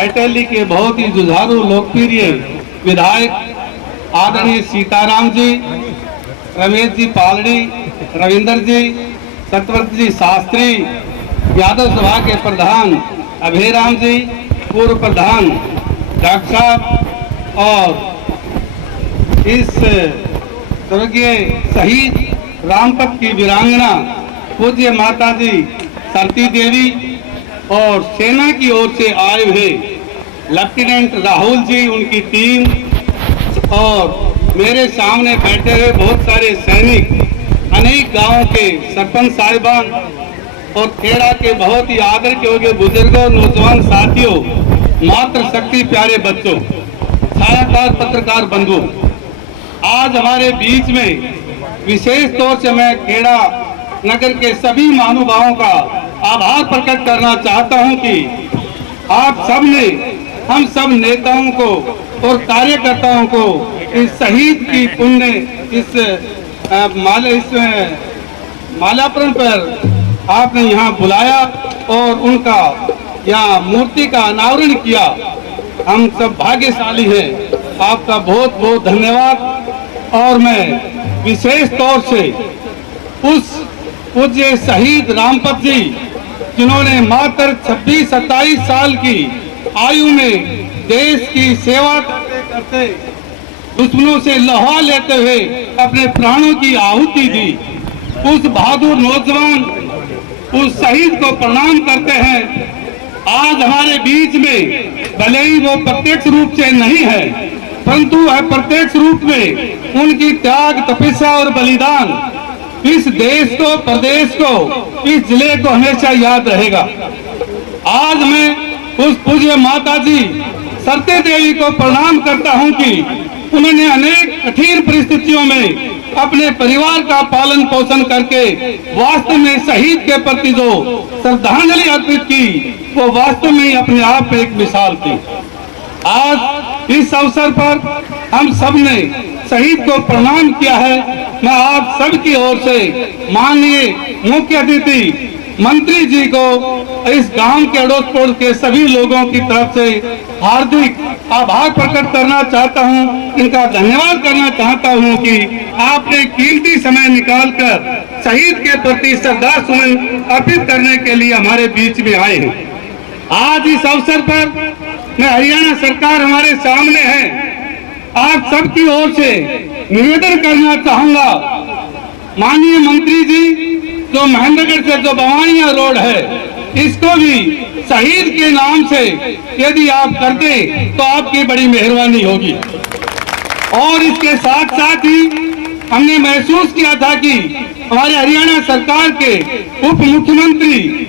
अटेली के बहुत ही जुझारू लोकप्रिय विधायक आदरणीय सीताराम जी, रमेश जी पालड़ी, रविंदर जी, सतवर्त जी शास्त्री, यादव सभा के प्रधान अभयराम जी, पूर्व प्रधान डॉक्टर साहब और इस स्वर्गीय शहीद रामपत की वीरांगना पूज्य माता जी सरती देवी और सेना की ओर से आए हुए लेफ्टिनेंट राहुल जी, उनकी टीम और मेरे सामने बैठे हुए बहुत सारे सैनिक, अनेक गांवों के सरपंच साहिबान और खेड़ा के बहुत ही आदर के योग्य बुजुर्गों, नौजवान साथियों, मातृशक्ति प्यारे बच्चों, छायाकार पत्रकार बंधु, आज हमारे बीच में विशेष तौर से मैं खेड़ा नगर के सभी महानुभावों का आभार प्रकट करना चाहता हूं कि आप सब ने हम सब नेताओं को और कार्यकर्ताओं को इस शहीद की पुण्य इस मालार्पण पर आपने यहाँ बुलाया और उनका यहाँ मूर्ति का अनावरण किया। हम सब भाग्यशाली हैं, आपका बहुत बहुत धन्यवाद। और मैं विशेष तौर से उस पूज्य शहीद रामपत जी, जिन्होंने मात्र 26-27 साल की आयु में देश की सेवा करते करते दुश्मनों से लोहा लेते हुए अपने प्राणों की आहुति दी, उस बहादुर नौजवान, उस शहीद को प्रणाम करते हैं। आज हमारे बीच में भले ही वो प्रत्यक्ष रूप से नहीं है, परंतु वह प्रत्यक्ष रूप में उनकी त्याग, तपस्या और बलिदान इस देश को, प्रदेश को, इस जिले को हमेशा याद रहेगा। आज मैं उस पूज्य माता जी सरती देवी को प्रणाम करता हूं कि उन्होंने अनेक कठिन परिस्थितियों में अपने परिवार का पालन पोषण करके वास्तव में शहीद के प्रति जो श्रद्धांजलि अर्पित की, वो वास्तव में अपने आप में एक मिसाल थी। आज इस अवसर पर हम सब ने शहीद को प्रणाम किया है। मैं आप सब की ओर से माननीय मुख्य अतिथि मंत्री जी को, इस गांव के अड़ोस पड़ोस के सभी लोगों की तरफ से हार्दिक आभार प्रकट करना चाहता हूं, इनका धन्यवाद करना चाहता हूं कि आपने कीमती समय निकालकर शहीद के प्रति श्रद्धा सुमन अर्पित करने के लिए हमारे बीच में आए हैं। आज इस अवसर पर मैं हरियाणा सरकार हमारे सामने है, आप सबकी ओर से निवेदन करना चाहूंगा, माननीय मंत्री जी, जो महेंद्रगढ़ से जो बवानिया रोड है, इसको भी शहीद के नाम से यदि आप कर दें तो आपकी बड़ी मेहरबानी होगी। और इसके साथ साथ ही हमने महसूस किया था कि हमारे हरियाणा सरकार के उप मुख्यमंत्री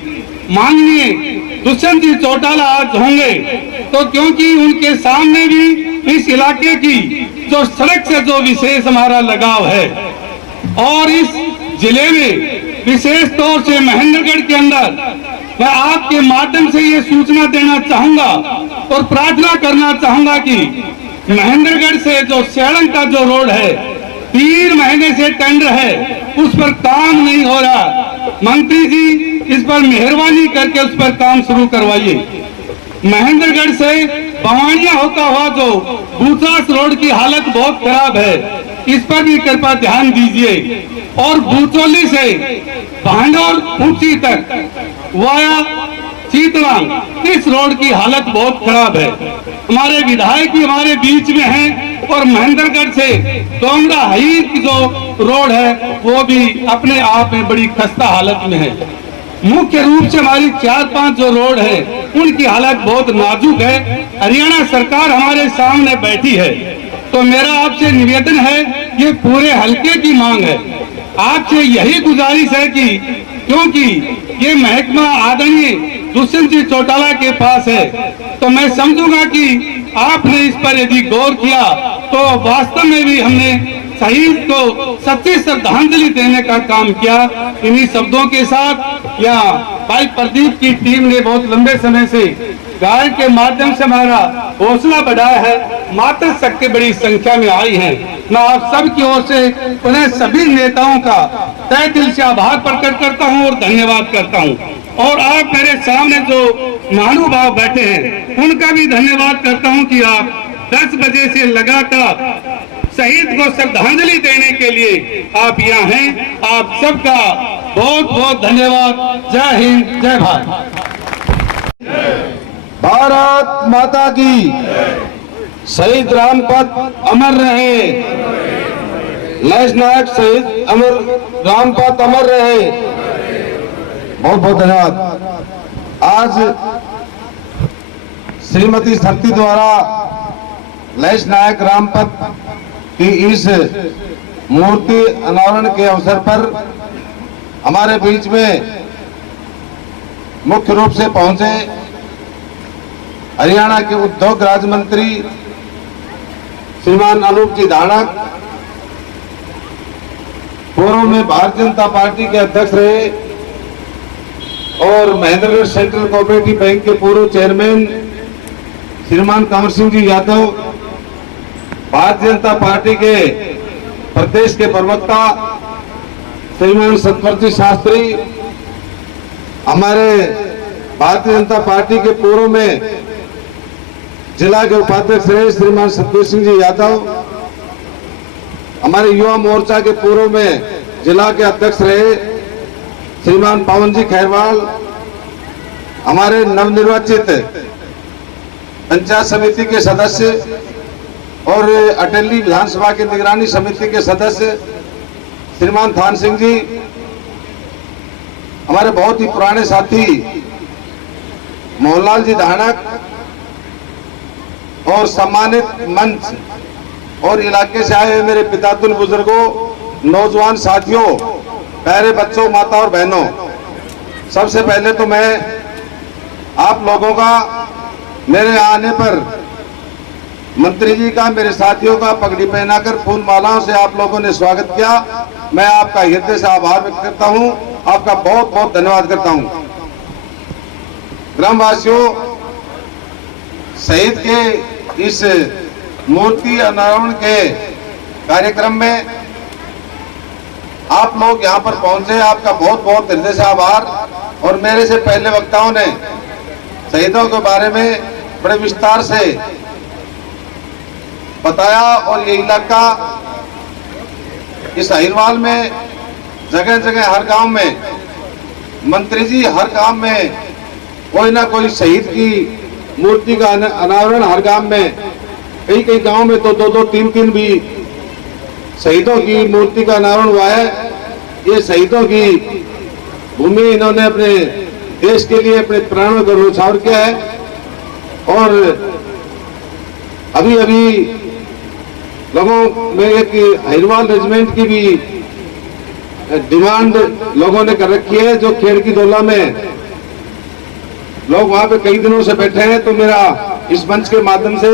माननीय दुष्यंत जी चौटाला आज होंगे, तो क्योंकि उनके सामने भी इस इलाके की जो सड़क से जो विशेष हमारा लगाव है, और इस जिले में विशेष तौर से महेंद्रगढ़ के अंदर मैं आपके माध्यम से ये सूचना देना चाहूंगा और प्रार्थना करना चाहूंगा कि महेंद्रगढ़ से जो सेलंग का जो रोड है, 3 महीने से टेंडर है, उस पर काम नहीं हो रहा। मंत्री जी, इस पर मेहरबानी करके उस पर काम शुरू करवाइए। महेंद्रगढ़ से बवानिया होता हुआ जो बूथरास रोड की हालत बहुत खराब है, इस पर भी कृपया ध्यान दीजिए। और बूचौली से भांडोल ऊंची तक वाया शीतलांग, इस रोड की हालत बहुत खराब है। हमारे विधायक भी हमारे बीच में हैं और महेंद्रगढ़ से डोंगरा हाई की जो रोड है, वो भी अपने आप में बड़ी खस्ता हालत में है। मुख्य रूप से हमारी 4-5 जो रोड है, उनकी हालत बहुत नाजुक है। हरियाणा सरकार हमारे सामने बैठी है, तो मेरा आपसे निवेदन है, ये पूरे हल्के की मांग है, आपसे यही गुजारिश है कि क्योंकि ये महकमा आदरणीय दुष्यंत जी चौटाला के पास है, तो मैं समझूंगा कि आपने इस पर यदि गौर किया तो वास्तव में भी हमने शहीद को सच्ची श्रद्धांजलि देने का काम किया। इन्हीं शब्दों के साथ यहाँ भाई प्रदीप की टीम ने बहुत लंबे समय से गायन के माध्यम से हमारा हौसला बढ़ाया है। मातृ शक्ति बड़ी संख्या में आई है। मैं आप सब की ओर से उन्हें सभी नेताओं का तहे दिल से आभार प्रकट करता हूँ और धन्यवाद करता हूँ। और आप मेरे सामने जो महानुभाव बैठे हैं उनका भी धन्यवाद करता हूं कि आप 10 बजे से लगातार शहीद को श्रद्धांजलि देने के लिए आप यहाँ हैं। आप सबका बहुत बहुत धन्यवाद। जय हिंद, जय भारत। भारत माता की। शहीद रामपत अमर रहे। लैश नायक शहीद अमर रामपत अमर रहे। बहुत बहुत धन्यवाद। आज श्रीमती शक्ति द्वारा लैश नायक रामपत की इस मूर्ति अनावरण के अवसर पर हमारे बीच में मुख्य रूप से पहुंचे हरियाणा के उद्योग राज्य मंत्री श्रीमान अनूप जी धानक, पूर्व में भारतीय जनता पार्टी के अध्यक्ष रहे और महेंद्रगढ़ सेंट्रल कोऑपरेटिव बैंक के पूर्व चेयरमैन श्रीमान कंवर सिंह जी यादव, भारतीय जनता पार्टी के प्रदेश के प्रवक्ता श्रीमान सतवर्ती शास्त्री, हमारे भारतीय जनता पार्टी के पूर्व में जिला के उपाध्यक्ष रहे श्रीमान सतवीर सिंह जी यादव, हमारे युवा मोर्चा के पूर्व में जिला के अध्यक्ष रहे श्रीमान पवन जी खैरवाल, हमारे नवनिर्वाचित पंचायत समिति के सदस्य और अटेली विधानसभा की निगरानी समिति के सदस्य श्रीमान थान सिंह जी, हमारे बहुत ही पुराने साथी मोहनलाल जी धानक और सम्मानित मंच और इलाके से आए मेरे पितातुल बुजुर्गों, नौजवान साथियों, प्यारे बच्चों, माता और बहनों, सबसे पहले तो मैं आप लोगों का मेरे आने पर मंत्री जी का, मेरे साथियों का पगड़ी पहनाकर फूल मालाओं से आप लोगों ने स्वागत किया। मैं आपका हृदय से आभार व्यक्त करता हूं, आपका बहुत बहुत धन्यवाद करता हूं। ग्रामवासियों, शहीद के इस मूर्ति अनावरण के कार्यक्रम में आप लोग यहां पर पहुंचे, आपका बहुत बहुत हृदय से आभार। और मेरे से पहले वक्ताओं ने शहीदों के बारे में बड़े विस्तार से बताया और ये इलाका इस अहिरवाल में जगह जगह हर गांव में मंत्री जी हर गांव में कोई ना कोई शहीद की मूर्ति का अनावरण, हर गांव में कई कई गांव में तो 2-2, 3-3 भी शहीदों की मूर्ति का अनावरण हुआ है। ये शहीदों की भूमि, इन्होंने अपने देश के लिए अपने प्राणों को न्यौछावर किया है। और अभी अभी लोगों में एक अहिरवाल रेजिमेंट की भी डिमांड लोगों ने कर रखी है, जो खेड़ की दोला में लोग वहां पे कई दिनों से बैठे हैं। तो मेरा इस मंच के माध्यम से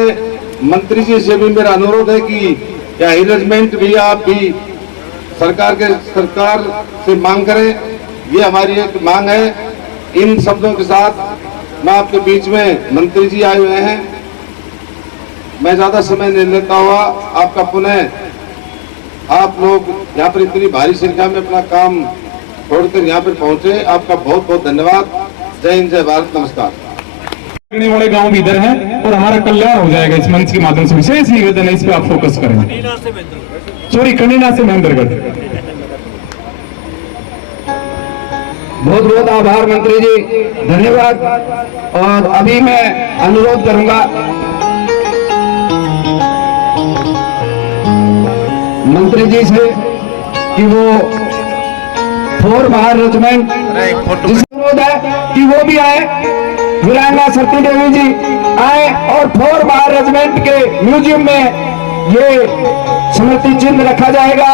मंत्री जी से भी मेरा अनुरोध है कि क्या रेजिमेंट भी आप भी सरकार से मांग करें, ये हमारी एक मांग है। इन शब्दों के साथ मैं आपके बीच में, मंत्री जी आए हुए हैं, मैं ज्यादा समय नहीं लेता हुआ आपका पुनः आप लोग यहाँ पर इतनी भारी संख्या में अपना काम छोड़कर यहाँ पर पहुंचे, आपका बहुत बहुत धन्यवाद। जय हिंद, जय भारत, नमस्कार। वाले गांव भी इधर है और हमारा कल्याण हो जाएगा इस मंच के माध्यम से। विशेष निवेदन है, इस पे आप फोकस करें। सॉरी, कनीना से महेंद्रगढ़। बहुत बहुत आभार मंत्री जी, धन्यवाद। और अभी मैं अनुरोध करूंगा मंत्री जी से कि वो 4 महार रेजिमेंट अनुरोध है कि वो भी आए, वीरांगना सती देवी जी आए और 4 महार रेजिमेंट के म्यूजियम में ये स्मृति चिन्ह रखा जाएगा।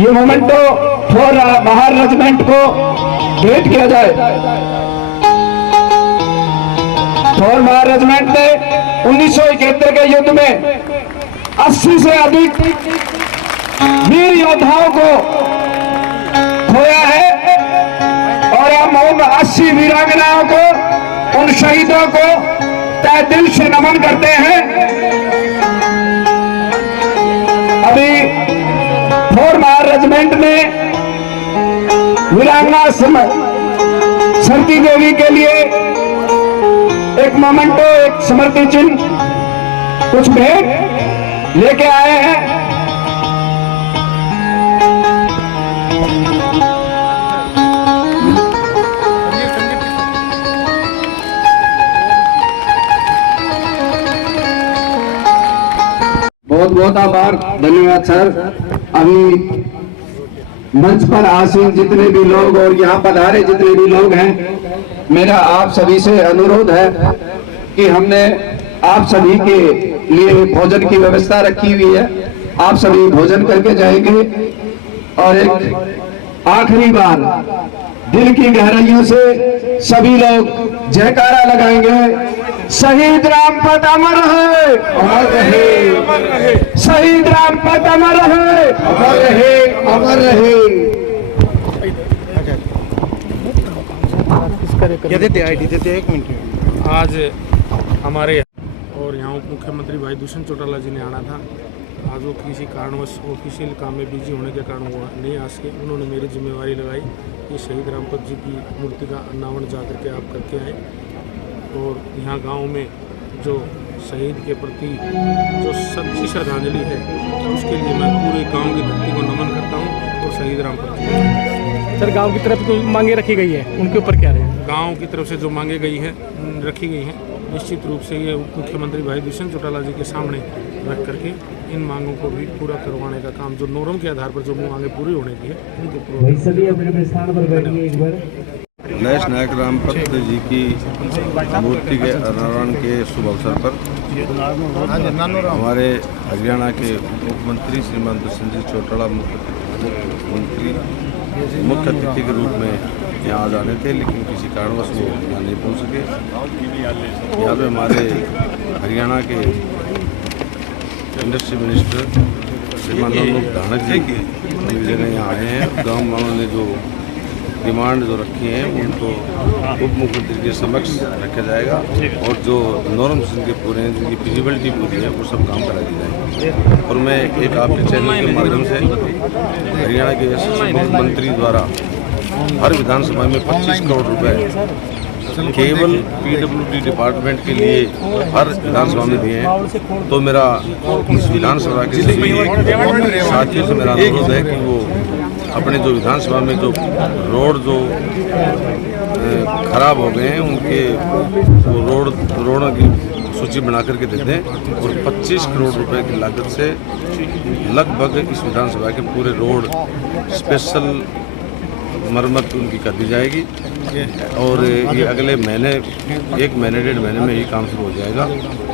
ये मोमेंटो 4 महार रेजिमेंट को भेंट किया जाए। 4 महार रेजिमेंट ने 1971 के युद्ध में 80 से अधिक वीर योद्धाओं को खोया है और हम उन 80 वीरांगनाओं को, उन शहीदों को तहे दिल से नमन करते हैं। अभी 4 महार रेजिमेंट ने वीरांगना सरती देवी के लिए एक मोमेंटो, एक स्मृति चिन्ह, कुछ भेंट लेके आए हैं। बहुत बहुत आभार, धन्यवाद सर। अभी मंच पर आसीन जितने भी लोग और यहाँ पधारे जितने भी लोग हैं, मेरा आप सभी से अनुरोध है कि हमने आप सभी के लिए भोजन की व्यवस्था रखी हुई है। आप सभी भोजन करके जाएंगे और एक आखिरी बार दिल की गहराइयों से सभी लोग जयकारा लगाएंगे, शहीद रामपत अमर रहे, अमर रहे, शहीद रामपत अमर रहे, अमर रहे, अमर रहे। एक मिनट। आज हमारे और यहाँ उप मुख्यमंत्री भाई दुष्यंत चौटाला जी ने आना था। आज वो किसी कारणवश ऑफिशियल काम में बिजी होने के कारण वो नहीं आ सके। उन्होंने मेरी जिम्मेवारी लगाई कि शहीद रामपत जी की मूर्ति का अनावरण जा करके आप करके आए और यहाँ गांव में जो शहीद के प्रति जो सच्ची श्रद्धांजलि है उसके लिए मैं पूरे गांव की धरती को नमन करता हूँ और शहीद रामपत जी। सर, गांव की तरफ जो मांगे रखी गई है उनके ऊपर क्या रहे? गांव की तरफ से जो मांगे गई है रखी गई हैं, निश्चित रूप से ये उप मुख्यमंत्री भाई दुष्यंत चौटाला जी के सामने रख करके इन मांगों को भी पूरा करवाने का काम, जो नॉर्म के आधार पर जो मांगे पूरी होने की है उनके पूरा। सभी अपने स्थान पर बैठिए एक बार। नरेश नायक रामपत जी की मूर्ति के अनावरण के शुभ अवसर पर हमारे हरियाणा के मुख्यमंत्री श्रीमान दुष्यंत जी चौटाला मुख्यमंत्री मुख्य अतिथि के रूप में यहाँ आ जाने थे, लेकिन किसी कारणवश वो यहाँ नहीं पहुँच सके। यहाँ पे हमारे हरियाणा के इंडस्ट्री मिनिस्टर श्रीमान धानक जी की जगह यहाँ आए हैं। गाँव वालों ने जो डिमांड जो रखी है उनको उप मुख्यमंत्री के समक्ष रखा जाएगा और जो नॉर्म्स इनके पूरे हैं, जिनकी फिजिबिलिटी पूरी है, वो सब काम करा दी जाएगी। और मैं एक आपके चैनल के माध्यम से हरियाणा के यशस्वी मुख्यमंत्री द्वारा हर विधानसभा में 25 करोड़ रुपए केवल पीडब्ल्यूडी डिपार्टमेंट के लिए हर विधानसभा में दिए हैं। तो मेरा इस विधानसभा के सभी साथियों से मेरा अनुरोध है कि वो अपने जो विधानसभा में जो रोड जो खराब हो गए हैं उनके वो रोडों की सूची बना करके दे दें और 25 करोड़ रुपए की लागत से लगभग इस विधानसभा के पूरे रोड स्पेशल मरम्मत उनकी कर दी जाएगी और ये अगले महीने 1 महीने 1.5 महीने में ही काम शुरू हो जाएगा।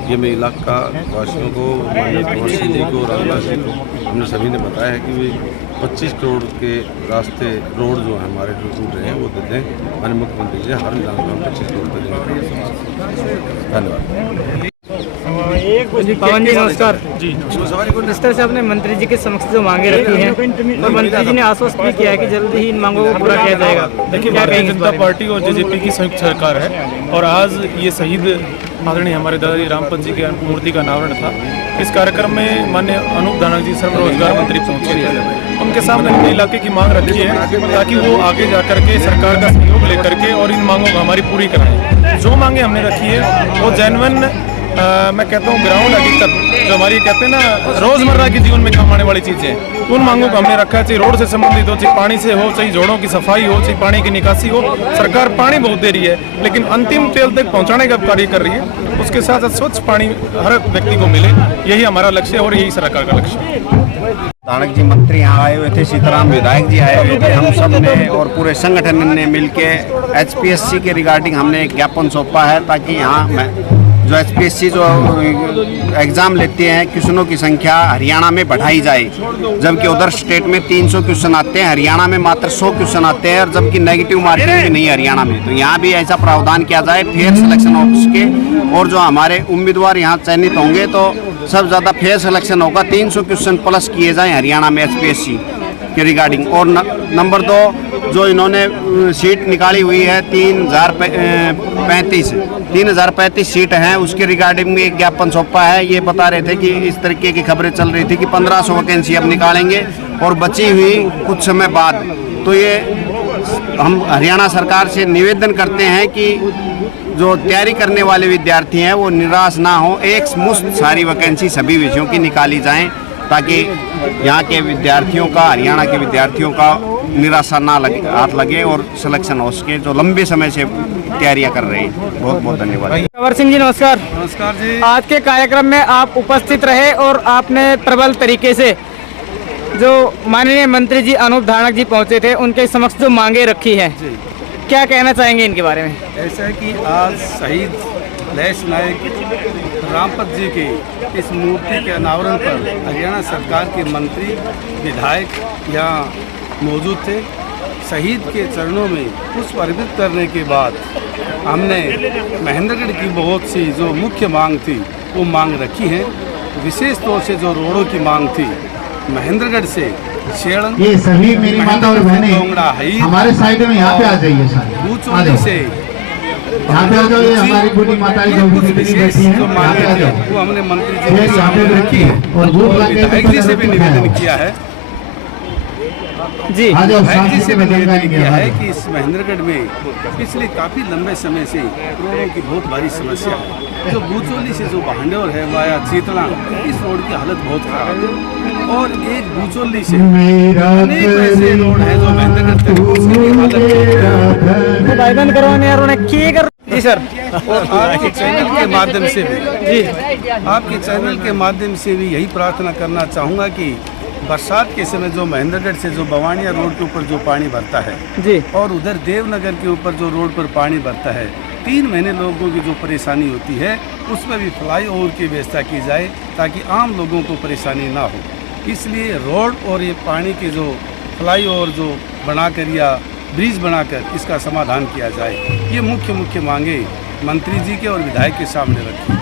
ये मैं इलाका वासियों को, माननीय कुंवर सिंह जी को, रामदास जी को, हमने सभी ने बताया है कि वे 25 करोड़ के रास्ते रोड जो हमारे जो टूट रहे हैं वो दे दें। माननीय मुख्यमंत्री जी हर विधानसभा में 25 करोड़ रुपये देंगे। धन्यवाद। पवन जी नमस्कार जी। इस तरह से आपने मंत्री जी के समक्ष जो मांगे रखी हैं और मंत्री जी ने आश्वस्त भी किया है कि जल्दी ही इन मांगों को पूरा किया जाएगा। देखिए, भारतीय जनता पार्टी और जेजेपी की संयुक्त सरकार है और आज ये शहीद आदरणीय हमारे दादाजी रामपत जी की मूर्ति का अनावरण था। इस कार्यक्रम में माननीय अनूप धानक जी श्रम रोजगार मंत्री पहुंचे थे। उनके सामने अपने इलाके की मांग रखी है ताकि वो आगे जा करके सरकार का सहयोग लेकर के और इन मांगों को हमारी पूरी कराएं। जो मांगे हमने रखी है वो जेन्युइन, मैं कहता हूँ ग्राउंड हकीकत जो हमारी कहते हैं ना रोजमर्रा के जीवन में काम आने वाली चीज़ें, उन मांगों को हमने रखा है। चाहे रोड से संबंधित हो, चाहे पानी से हो, चाहे जोड़ों की सफाई हो, चाहे पानी की निकासी हो। सरकार पानी बहुत दे रही है लेकिन अंतिम तेल तक पहुंचाने का कार्य कर रही है। उसके साथ साथ स्वच्छ पानी हर व्यक्ति को मिले, यही हमारा लक्ष्य है और यही सरकार का लक्ष्य है। धानक जी मंत्री यहाँ आए हुए थे, सीताराम विधायक जी आए हुए थे। हम सब ने और पूरे संगठन ने मिलके HPSC के रिगार्डिंग हमने एक ज्ञापन सौंपा है ताकि यहाँ जो HPSC जो एग्ज़ाम लेते हैं क्वेश्चनों की संख्या हरियाणा में बढ़ाई जाए। जबकि उधर स्टेट में 300 क्वेश्चन आते हैं, हरियाणा में मात्र 100 क्वेश्चन आते हैं और जबकि नेगेटिव मार्किंग भी नहीं है हरियाणा में। तो यहाँ भी ऐसा प्रावधान किया जाए फेयर सिलेक्शन हो उसके, और जो हमारे उम्मीदवार यहाँ चयनित होंगे तो सब ज़्यादा फेयर सिलेक्शन होगा। 300 क्वेश्चन प्लस किए जाएँ हरियाणा में HPSC के रिगार्डिंग। और नंबर 2 जो इन्होंने सीट निकाली हुई है 3035 सीट हैं, उसके रिगार्डिंग में एक ज्ञापन सौंपा है। ये बता रहे थे कि इस तरीके की खबरें चल रही थी कि 1500 वैकेंसी अब निकालेंगे और बची हुई कुछ समय बाद। तो ये हम हरियाणा सरकार से निवेदन करते हैं कि जो तैयारी करने वाले विद्यार्थी हैं वो निराश ना हो, एक मुश्त सारी वैकेंसी सभी विषयों की निकाली जाएं ताकि यहाँ के विद्यार्थियों का, हरियाणा के विद्यार्थियों का निराशा ना लगे, हाथ लगे और सिलेक्शन हो सके, जो लंबे समय से तैयारियां कर रहे हैं। बहुत बहुत धन्यवाद। कंवर सिंह जी नमस्कार। नमस्कार जी। आज के कार्यक्रम में आप उपस्थित रहे और आपने प्रबल तरीके से जो माननीय मंत्री जी अनूप धानक जी पहुंचे थे उनके समक्ष जो मांगे रखी हैं, क्या कहना चाहेंगे इनके बारे में? ऐसा है कि आज शहीद लैश नायक रामपत जी के इस मूर्ति के अनावरण पर हरियाणा सरकार के मंत्री विधायक यहाँ मौजूद थे। शहीद के चरणों में पुष्प अर्पित करने के बाद हमने महेंद्रगढ़ की बहुत सी जो मुख्य मांग थी वो मांग रखी है। विशेष तौर से जो रोडों की मांग थी महेंद्रगढ़ से शेड़न, ये सभी मेरी माता और बहनें हमारे साइड में यहाँ पे आ जाइए सर, बूचोली से यहाँ पे आ जाओ। ये हमारी बूढ़ी माताएं जो भी कितनी बैठी हैं, यहाँ पे आ जाओ। वो हमने मंत्री जी फिर के यहाँ पे सामने रखी है और भूख लगे विधायक जी से भी निवेदन किया है जी आ जाओ, विधायक जी शांति से से भी बदल निवेदन किया है जाएंगे। कि इस महेंद्रगढ़ में पिछले काफी लंबे समय से रोडों की बहुत भारी समस्या है। जो बूचोली से जो भांडौर है वाया चीतला, इस रोड की हालत बहुत खराब है और एक बूचोली से अनेक ऐसे रोड है जो महेंद्रगढ़ तक उसकी भी हालत निवेदन करवाने यार उन्हें की कर जी सर। और आपके चैनल के माध्यम से भी आपके चैनल के माध्यम से भी यही प्रार्थना करना चाहूँगा कि बरसात के समय जो महेंद्रगढ़ से जो बवानिया रोड के ऊपर जो पानी भरता है जी और उधर देवनगर के ऊपर जो रोड पर पानी भरता है, 3 महीने लोगों की जो परेशानी होती है उसमें भी फ्लाईओवर की व्यवस्था की जाए ताकि आम लोगों को परेशानी ना हो। इसलिए रोड और ये पानी के जो फ्लाईओवर जो बनाकर या ब्रिज बनाकर इसका समाधान किया जाए, ये मुख्य मांगे मंत्री जी के और विधायक के सामने रखी।